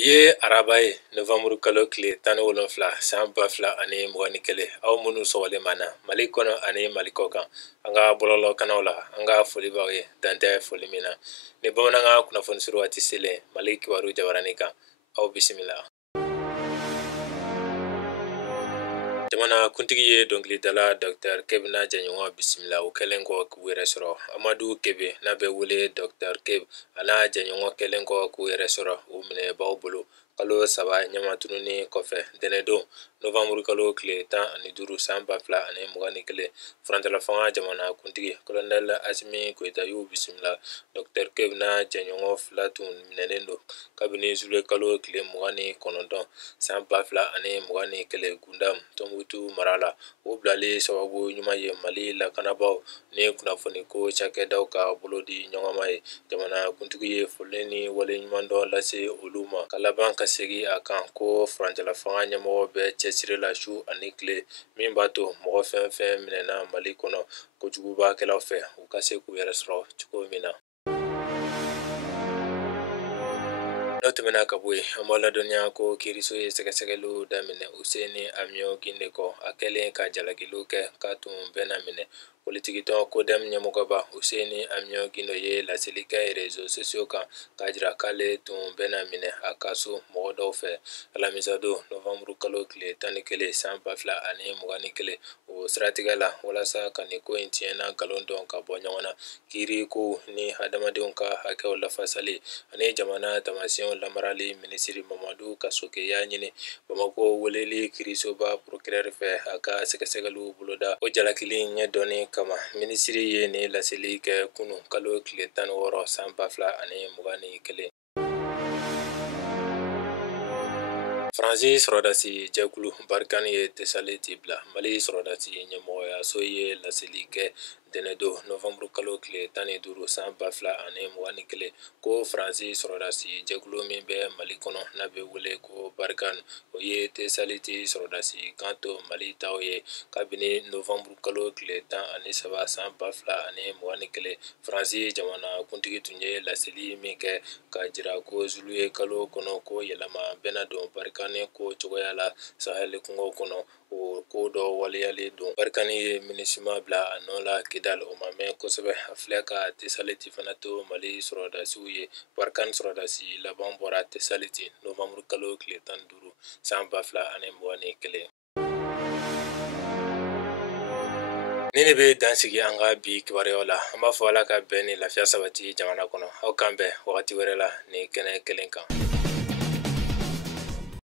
Bi ye araba ye Novembre kalo tile 17 san 2021 aw minnu sɔgɔlen mana Mali kɔnɔ ani Mali kɔ kan an ka bɔlɔlɔkanaw la an ka foli b'aw ye dantɛ foli min na ni bamanankan kunnafoni suru waati selen Mali kibaru jabarani kan aw bisimila. Jamana kuntigi ye dɔnkilidala Dr Kebina Jɛɲɔgɔn bisimila o kɛlen kɔ k'u yɛrɛ sɔrɔ. Amadu Kebe n'a bɛ wele Dr Kebe a n'a Jɛɲɔgɔn kɛlen kɔ k'u yɛrɛ sɔrɔ u minɛbaaw bolo kalo 3 ɲɛmatununi kɔfɛ dɛnɛndon Novembre kalo tile 15 san 2021 Furancɛla fanga jamana kuntigi Colonel Asimi Goita y'u bisimila. Dr Kebina Jɛɲɔgɔn fila tun minɛnen don kabini juillet kalo tile 29 san 2021 Gundam Tɔnbukutu mara la. O bilali sababu ɲuman ye Mali lakanabaaw ni kunnafoni ko cakɛdaw ka bolo di ɲɔgɔn ma ye. Jamana kuntigi ye foli ni waleɲuman dɔ lase olu ma ka laban ka segin a kan ko furancɛla fanga ɲɛmɔgɔ bɛ cɛsiri la su ani tile min b'a to mɔgɔ fɛn fɛn minɛna Mali kɔnɔ kojugubakɛlaw fɛ u ka se k'u yɛrɛ sɔrɔ cogo min na. N'o tɛmɛna ka bɔ yen an b'a ladɔniya ko Kiriso ye sɛgɛsɛgɛliw daminɛ Useni Amion Ginde kɔ a kɛlen ka jalakiliw kɛ k'a tun bɛna minɛ. Politikitɔn Kodɛm ɲɛmɔgɔba Useni Amion Ginde ye laseli kɛ réseaux sociaux kan k'a jira k'ale tun bɛna minɛ a ka so mɔgɔ dɔw fɛ. Alamisa don Novembre kalo tile 11 san 2021 o siratigɛ la walasa ka nin ko in tiɲɛna nkalon dɔn ka bɔ ɲɔgɔn na. Kiiri kow ni hadamadenw ka hakɛw lafasali ani jamana taamasiyɛnw lamarali minisiri Mamadu Kasoke y'a ɲini Bamako weleli kiirisoba procureur fɛ a ka sɛgɛsɛgɛliw boloda. O jalakili ɲɛdɔnni kama minisiri ye nin laseli kɛ kunun kalo tile 16 san 2021. Faransi sɔrɔdasi jɛkulu Barikani ye Tesaliti bila. Mali sɔrɔdasi ɲɛmɔgɔyaso ye laseli kɛ dɛnɛndon Novembre kalo tile 15 san 2021 ko Faransi sɔrɔdasi jɛkulu min bɛ Mali kɔnɔ n'a bɛ wele ko Barikani o ye Tesaliti sɔrɔdasi kan to Mali taw ye kabini Novembre kalo tile 13 san 2021. Faransi jamana kuntigi tun ye laseli min kɛ ka jira ko juillet kalo kɔnɔ ko yɛlɛma bɛna don Barikani ko cogoya la Sahel kungo kɔnɔ o ko dɔ waleyalen don. Barikani ye MINUSMA bila a nɔ la Kidal o ma mɛn kosɛbɛ a filɛ ka Tesaliti fana to Mali sɔrɔdasiw ye. Barikani sɔrɔdasi laban bɔra Tesaliti Novembre kalo tile 15 san 2021. Ni ne bɛ dansigi an ka bi kibaruyaw la an b'a fɔ Ala ka bɛn ni lafiya sabati jamana kɔnɔ aw kan bɛn wagati wɛrɛ la ni kɛnɛ kelen kan.